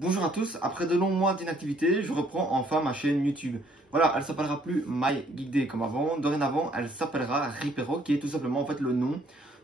Bonjour à tous, après de longs mois d'inactivité, je reprends enfin ma chaîne YouTube. Voilà, elle s'appellera plus MyGeekDay comme avant, dorénavant elle s'appellera Ripero, qui est tout simplement en fait le nom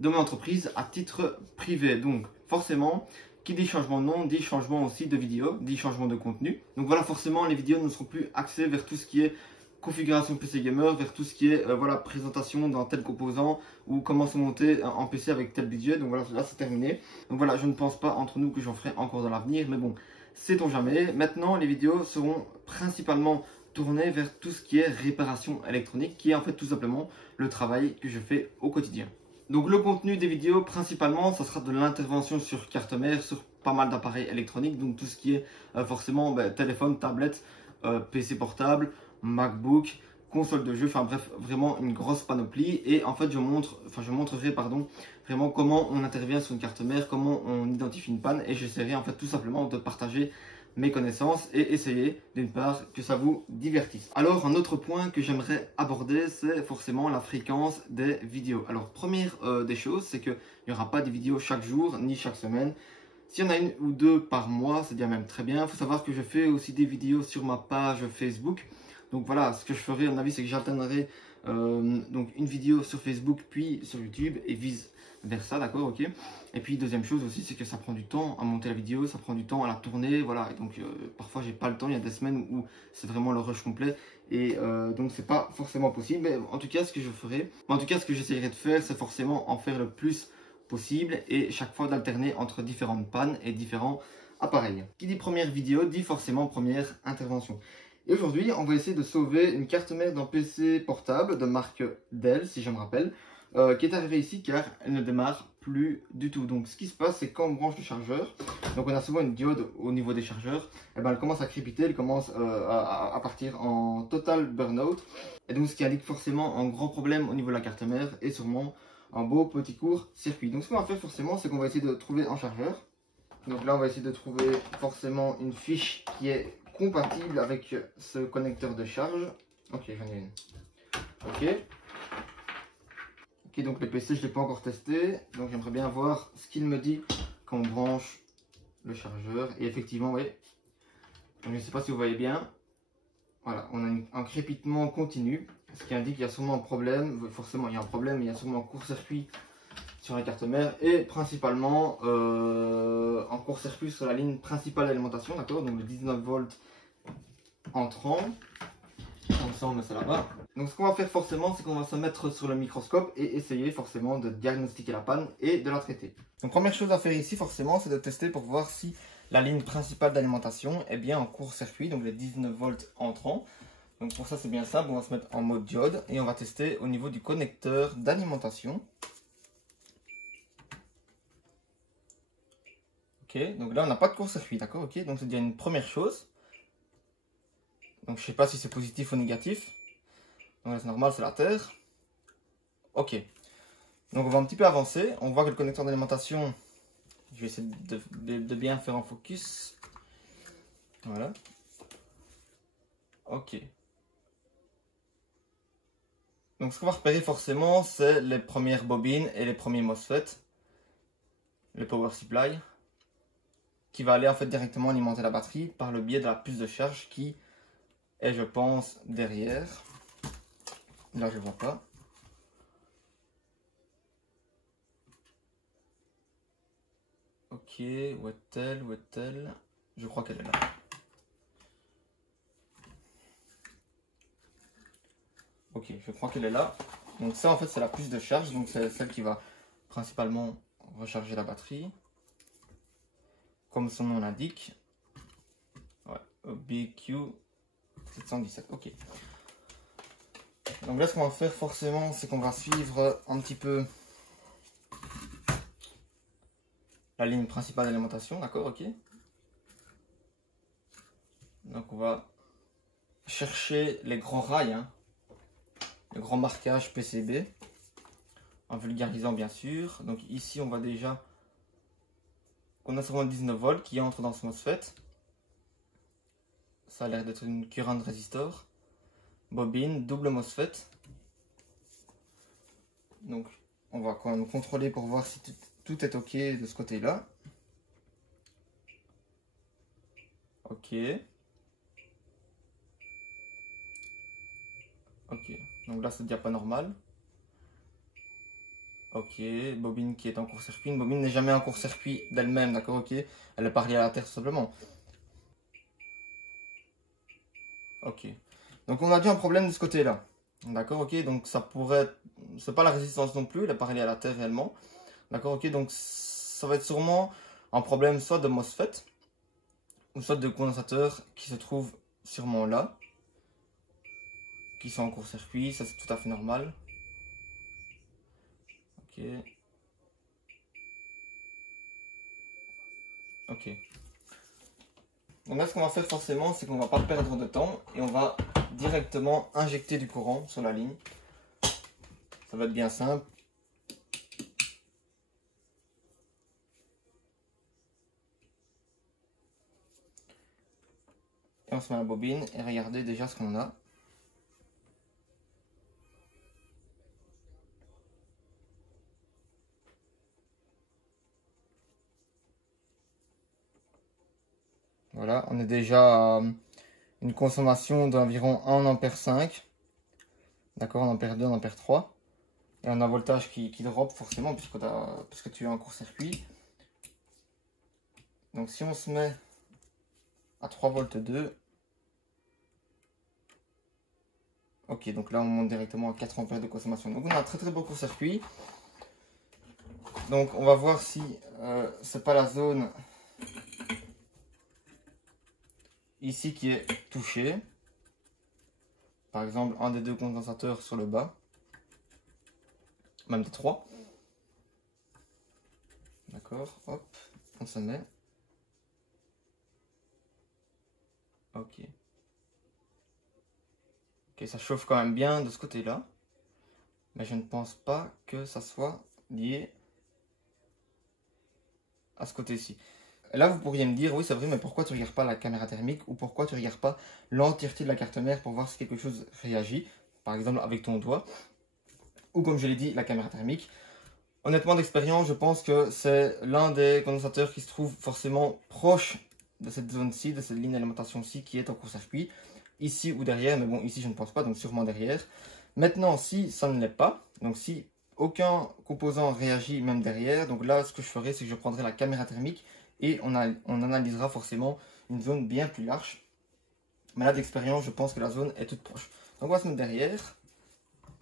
de mon entreprise à titre privé. Donc forcément, qui dit changement de nom, dit changement aussi de vidéo, dit changement de contenu. Donc voilà, forcément les vidéos ne seront plus axées vers tout ce qui est configuration PC Gamer, vers tout ce qui est voilà, présentation dans tel composant ou comment se monter en PC avec tel budget. Donc voilà, là c'est terminé. Donc voilà, je ne pense pas entre nous que j'en ferai encore dans l'avenir, mais bon, sait-on jamais. Maintenant, les vidéos seront principalement tournées vers tout ce qui est réparation électronique, qui est en fait tout simplement le travail que je fais au quotidien. Donc le contenu des vidéos, principalement, ça sera de l'intervention sur carte mère, sur pas mal d'appareils électroniques, donc tout ce qui est forcément téléphone, tablette, PC portable, MacBook, console de jeu, enfin bref, vraiment une grosse panoplie. Et en fait, je montrerai vraiment comment on intervient sur une carte mère, comment on identifie une panne, et j'essaierai en fait tout simplement de partager mes connaissances et essayer d'une part que ça vous divertisse. Alors un autre point que j'aimerais aborder, c'est forcément la fréquence des vidéos. Alors première des choses, c'est qu'il n'y aura pas de vidéos chaque jour ni chaque semaine. S'il y en a une ou deux par mois, c'est déjà même très bien. Il faut savoir que je fais aussi des vidéos sur ma page Facebook. Donc voilà, ce que je ferai à mon avis, c'est que j'alternerai donc une vidéo sur Facebook puis sur YouTube et vice versa, d'accord, ok. Et puis deuxième chose aussi, c'est que ça prend du temps à monter la vidéo, ça prend du temps à la tourner, voilà. Et donc parfois j'ai pas le temps, il y a des semaines où c'est vraiment le rush complet et donc c'est pas forcément possible. Mais en tout cas, ce que je ferai, en tout cas ce que j'essaierai de faire, c'est forcément en faire le plus possible et chaque fois d'alterner entre différentes pannes et différents appareils. Qui dit première vidéo dit forcément première intervention. Et aujourd'hui, on va essayer de sauver une carte mère d'un PC portable de marque Dell, si je me rappelle, qui est arrivée ici car elle ne démarre plus du tout. Donc ce qui se passe, c'est quand on branche le chargeur, donc on a souvent une diode au niveau des chargeurs, et ben elle commence à crépiter, elle commence à partir en total burn-out. Et donc ce qui indique forcément un grand problème au niveau de la carte mère et sûrement un beau petit court-circuit. Donc ce qu'on va faire forcément, c'est qu'on va essayer de trouver un chargeur. Donc là, on va essayer de trouver forcément une fiche qui est compatible avec ce connecteur de charge. Ok, j'en ai une. Ok. Ok, donc le PC, je ne l'ai pas encore testé. Donc j'aimerais bien voir ce qu'il me dit quand on branche le chargeur. Et effectivement, oui. Donc, je ne sais pas si vous voyez bien. Voilà, on a un crépitement continu. Ce qui indique qu'il y a sûrement un problème. Forcément, il y a un problème, il y a sûrement un court-circuit sur la carte mère et principalement en court-circuit sur la ligne principale d'alimentation, d'accord, donc le 19 volts entrant. Donc ça, on met ça là-bas. Donc ce qu'on va faire forcément, c'est qu'on va se mettre sur le microscope et essayer forcément de diagnostiquer la panne et de la traiter. Donc première chose à faire ici forcément, c'est de tester pour voir si la ligne principale d'alimentation est bien en court-circuit, donc les 19 volts entrant. Donc pour ça, c'est bien simple, on va se mettre en mode diode et on va tester au niveau du connecteur d'alimentation. Ok, donc là on n'a pas de court-circuit, d'accord, ok, donc c'est déjà une première chose. Donc je sais pas si c'est positif ou négatif. Donc là c'est normal, c'est la terre. Ok, donc on va un petit peu avancer. On voit que le connecteur d'alimentation, je vais essayer de bien faire en focus. Voilà. Ok. Donc ce qu'on va repérer forcément, c'est les premières bobines et les premiers MOSFET. Le power supply. Qui va aller en fait directement alimenter la batterie par le biais de la puce de charge qui est, je pense, derrière. Là, je ne vois pas. Ok, où est-elle? Où est-elle? Je crois qu'elle est là. Ok, je crois qu'elle est là. Donc ça, en fait, c'est la puce de charge. Donc c'est celle qui va principalement recharger la batterie. Comme son nom l'indique. Ouais, BQ 717. Ok. Donc là, ce qu'on va faire forcément, c'est qu'on va suivre un petit peu la ligne principale d'alimentation, d'accord, ok. Donc on va chercher les grands rails, hein, le grand marquage PCB, en vulgarisant bien sûr. Donc ici, on voit déjà qu'on a sûrement 19 volts qui entre dans ce MOSFET. Ça a l'air d'être une current resistor. Bobine, double MOSFET. Donc on va quand même contrôler pour voir si tout est ok de ce côté-là. Ok. Ok. Donc là, c'est déjà pas normal. Ok. Bobine qui est en court-circuit. Une bobine n'est jamais en court-circuit d'elle-même, d'accord? Ok. Elle est pas reliée à la terre, tout simplement. Ok. Donc on a déjà un problème de ce côté-là. D'accord, ok. Donc ça pourrait être... C'est pas la résistance non plus, elle est pas reliée à la terre réellement. D'accord, ok. Donc ça va être sûrement un problème soit de MOSFET, ou soit de condensateur qui se trouve sûrement là, qui sont en court-circuit. Ça c'est tout à fait normal. Ok. Ok. Donc là, ce qu'on va faire forcément, c'est qu'on va pas perdre de temps et on va directement injecter du courant sur la ligne. Ça va être bien simple. Et on se met la bobine et regardez déjà ce qu'on a. Voilà, on est déjà à une consommation d'environ 1 ampère 5. D'accord, 1 ampère 2, 1 ampère 3. Et on a un voltage qui drop forcément puisque tu es en court-circuit. Donc si on se met à 3 volts 2. Ok, donc là on monte directement à 4 ampères de consommation. Donc on a un très beau court-circuit. Donc on va voir si c'est pas la zone ici qui est touchée. Par exemple, un des deux condensateurs sur le bas. Même des trois. D'accord, hop, on se met. Ok. Ok, ça chauffe quand même bien de ce côté-là. Mais je ne pense pas que ça soit lié à ce côté-ci. Là, vous pourriez me dire, oui, c'est vrai, mais pourquoi tu ne regardes pas la caméra thermique ou pourquoi tu ne regardes pas l'entièreté de la carte mère pour voir si quelque chose réagit, par exemple avec ton doigt, ou comme je l'ai dit, la caméra thermique. Honnêtement, d'expérience, je pense que c'est l'un des condensateurs qui se trouve forcément proche de cette zone-ci, de cette ligne d'alimentation-ci qui est en court-circuit, ici ou derrière, mais bon, ici je ne pense pas, donc sûrement derrière. Maintenant, si ça ne l'est pas, donc si aucun composant réagit même derrière, donc là, ce que je ferai, c'est que je prendrai la caméra thermique et on analysera forcément une zone bien plus large. Mais là, d'expérience, je pense que la zone est toute proche. Donc on va se mettre derrière.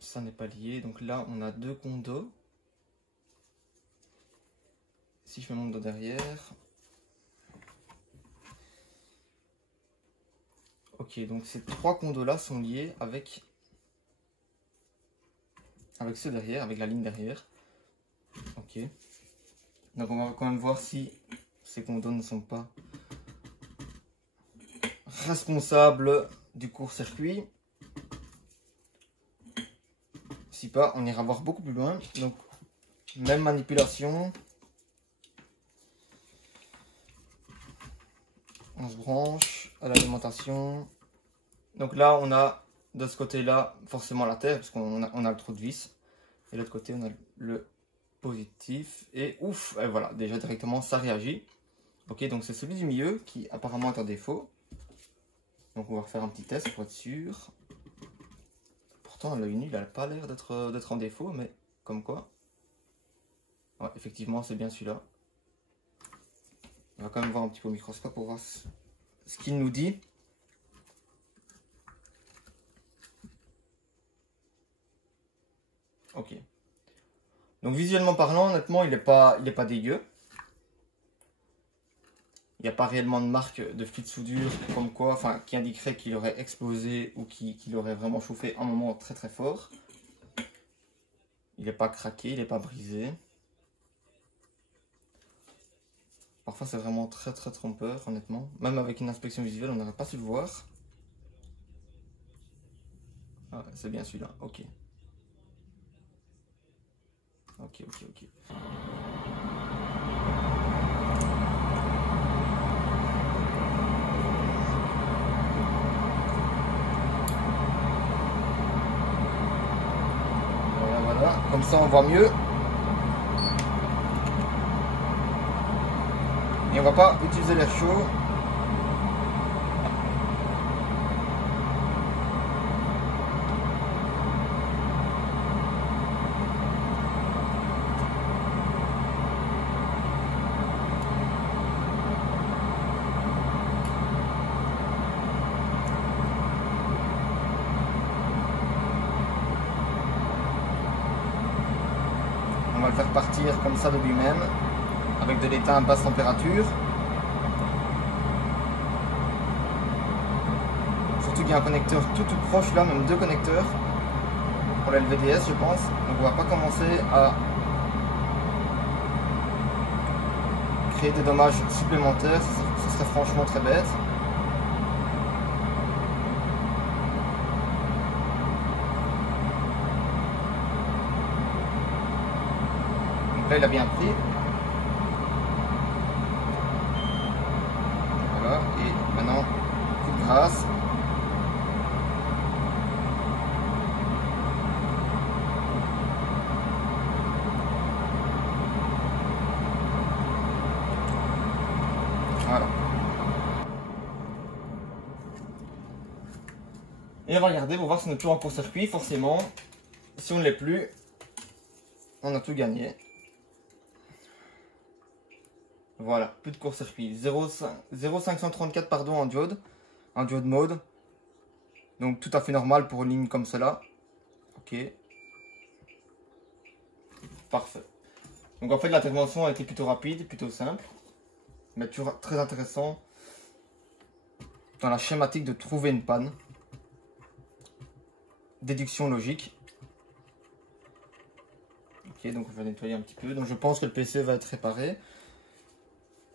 Ça n'est pas lié, donc là, on a deux condos. Si je me monte de derrière. Ok, donc ces trois condos là sont liés avec ceux derrière, avec la ligne derrière. Ok. Donc on va quand même voir si ces condos ne sont pas responsables du court-circuit. Si pas, on ira voir beaucoup plus loin. Donc même manipulation. On se branche à l'alimentation. Donc là, on a de ce côté-là forcément la terre, parce qu'on a le trou de vis. Et de l'autre côté, on a le positif. Et ouf, et voilà, déjà directement, ça réagit. Ok, donc c'est celui du milieu qui apparemment est en défaut. Donc on va refaire un petit test pour être sûr. Pourtant, l'œil nu, il n'a pas l'air d'être en défaut, mais comme quoi. Ouais, effectivement, c'est bien celui-là. On va quand même voir un petit peu au microscope pour voir ce qu'il nous dit. Ok. Donc visuellement parlant, honnêtement, il n'est pas dégueu. Il n'y a pas réellement de marque de fluide soudure comme quoi, enfin, qui indiquerait qu'il aurait explosé ou qu'il aurait vraiment chauffé un moment très fort. Il n'est pas craqué, il n'est pas brisé. Parfois c'est vraiment très trompeur, honnêtement. Même avec une inspection visuelle, on n'aurait pas su le voir. Ah, c'est bien celui-là, ok. Ok. Voilà, comme ça on voit mieux. Et on va pas utiliser l'air chaud. le faire partir comme ça de lui-même, avec de l'étain à basse température. Surtout qu'il y a un connecteur tout proche là, même deux connecteurs pour la LVDS je pense. Donc on va pas commencer à créer des dommages supplémentaires, ce serait franchement très bête. Donc là il a bien pris. Voilà, et maintenant coup de grâce. Voilà. Et on va regarder pour voir si on est toujours en court-circuit. Forcément, si on ne l'est plus, on a tout gagné. Voilà, plus de court-circuit. 0,534 pardon en diode mode. Donc tout à fait normal pour une ligne comme cela. Ok. Parfait. Donc en fait l'intervention a été plutôt rapide, plutôt simple. Mais toujours très intéressant dans la schématique de trouver une panne. Déduction logique. Ok, donc on va nettoyer un petit peu. Donc je pense que le PC va être réparé.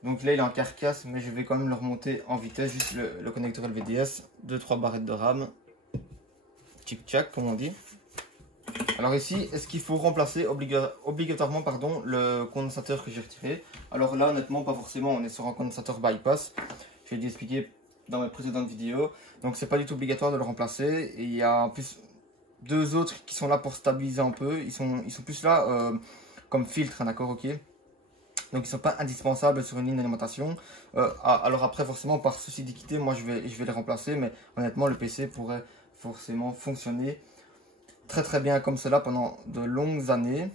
Donc là il est en carcasse, mais je vais quand même le remonter en vitesse. Juste le connecteur LVDS, 2-3 barrettes de RAM. Tchic-tchac comme on dit. Alors ici, est-ce qu'il faut remplacer obligatoirement pardon, le condensateur que j'ai retiré? Alors là, honnêtement, pas forcément. On est sur un condensateur bypass. Je vais l'expliquer dans mes précédentes vidéos. Donc c'est pas du tout obligatoire de le remplacer. Et il y a en plus deux autres qui sont là pour stabiliser un peu. Ils sont plus là comme filtre, hein, d'accord, ok. Donc ils ne sont pas indispensables sur une ligne d'alimentation. Alors après, forcément, par souci d'équité, moi je vais les remplacer. Mais honnêtement, le PC pourrait forcément fonctionner très bien comme cela pendant de longues années.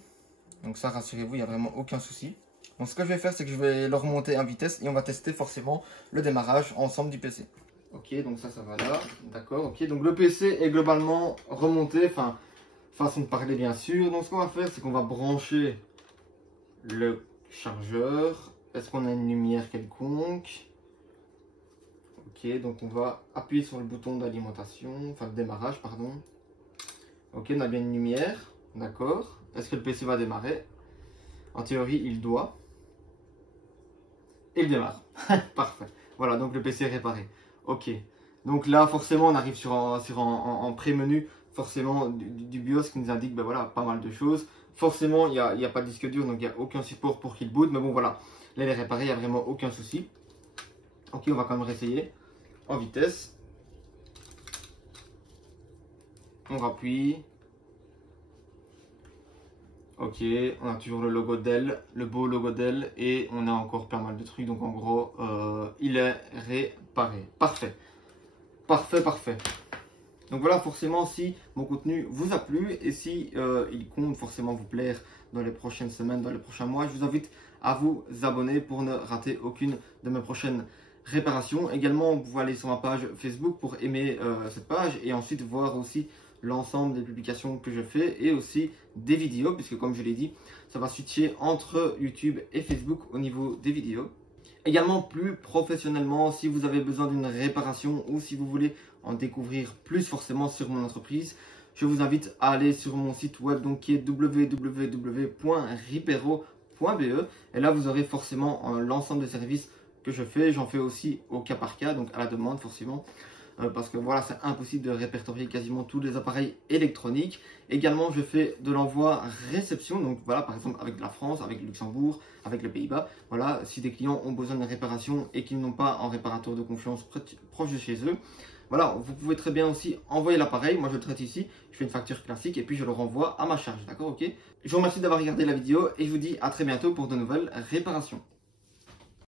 Donc ça, rassurez-vous, il n'y a vraiment aucun souci. Donc ce que je vais faire, c'est que je vais le remonter en vitesse et on va tester forcément le démarrage ensemble du PC. Ok, donc ça va là. D'accord, ok. Donc le PC est globalement remonté, enfin, façon de parler bien sûr. Donc ce qu'on va faire, c'est qu'on va brancher le chargeur. Est-ce qu'on a une lumière quelconque? Ok, donc on va appuyer sur le bouton d'alimentation, enfin de démarrage, pardon. Ok, on a bien une lumière, d'accord. Est-ce que le PC va démarrer? En théorie, il doit. Et il démarre. Parfait. Voilà, donc le PC est réparé. Ok. Donc là, forcément, on arrive en pré-menu, forcément, du BIOS qui nous indique, ben voilà, pas mal de choses. Forcément, il n'y a pas de disque dur, donc il n'y a aucun support pour qu'il boot. Mais bon, voilà. Là, il est réparé, il n'y a vraiment aucun souci. Ok, on va quand même réessayer en vitesse. On rappuie. Ok, on a toujours le logo Dell, le beau logo Dell, et on a encore pas mal de trucs. Donc en gros, il est réparé. Parfait. Parfait. Donc voilà, forcément, si mon contenu vous a plu et si il compte forcément vous plaire dans les prochaines semaines, dans les prochains mois, je vous invite à vous abonner pour ne rater aucune de mes prochaines réparations. Également, vous pouvez aller sur ma page Facebook pour aimer cette page et ensuite voir aussi l'ensemble des publications que je fais et aussi des vidéos, puisque comme je l'ai dit, ça va switcher entre YouTube et Facebook au niveau des vidéos. Également, plus professionnellement, si vous avez besoin d'une réparation ou si vous voulez en découvrir plus forcément sur mon entreprise, je vous invite à aller sur mon site web donc qui est www.ripero.be, et là vous aurez forcément l'ensemble des services que je fais. J'en fais aussi au cas par cas, donc à la demande forcément, parce que voilà, c'est impossible de répertorier quasiment tous les appareils électroniques. Également, je fais de l'envoi réception, donc voilà, par exemple avec la France, avec le Luxembourg, avec les Pays-Bas. Voilà, si des clients ont besoin de réparation et qu'ils n'ont pas un réparateur de confiance proche de chez eux, voilà, vous pouvez très bien aussi envoyer l'appareil. Moi, je le traite ici, je fais une facture classique et puis je le renvoie à ma charge, d'accord, ok. Je vous remercie d'avoir regardé la vidéo et je vous dis à très bientôt pour de nouvelles réparations.